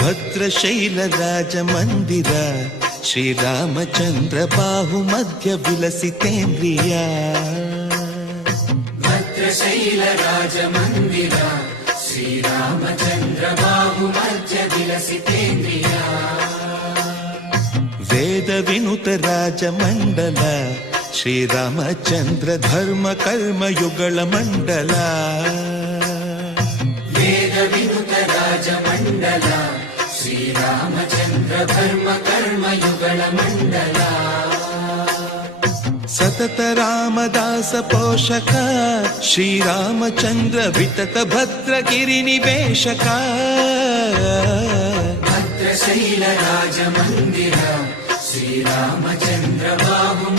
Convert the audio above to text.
ಭದ್ರಶೈಲ ರಾಜ ಮಂದಿರ ಶ್ರೀರಾಮಚಂದ್ರ ಬಾಹು ಮಧ್ಯ ವಿಲಸಿತೇಂದ್ರಿಯ. ಭದ್ರಶೈಲ ರಾಜ ಮಂದಿರ ಶ್ರೀರಾಮಚಂದ್ರ ಬಾಹು ಮಧ್ಯ ವಿಲಸಿತೇಂದ್ರಿಯ. ವೇದ ವಿನುತ ರಾಜ ಮಂಡಲ ಶ್ರೀರಾಮಚಂದ್ರ ಧರ್ಮ ಕರ್ಮ ಯುಗಳ ಮಂಡಲ. ವೇದ ವಿನುತ ರಾಜ ಮಂಡಲ ಶ್ರೀರಾಮಚಂದ್ರ ಧರ್ಮ ಕರ್ಮ ಯುಗಳ ಮಂಡಲ. ಸತತ ರಾಮದಾಸ ಪೋಷಕ ಶ್ರೀರಾಮಚಂದ್ರ ವಿತತ ಭದ್ರಗಿರಿ ನಿವೇಶಕ. ಭದ್ರಶೈಲ ರಾಜ ಮಂದಿರ ಶ್ರೀರಾಮಚಂದ್ರ ಬಾಹು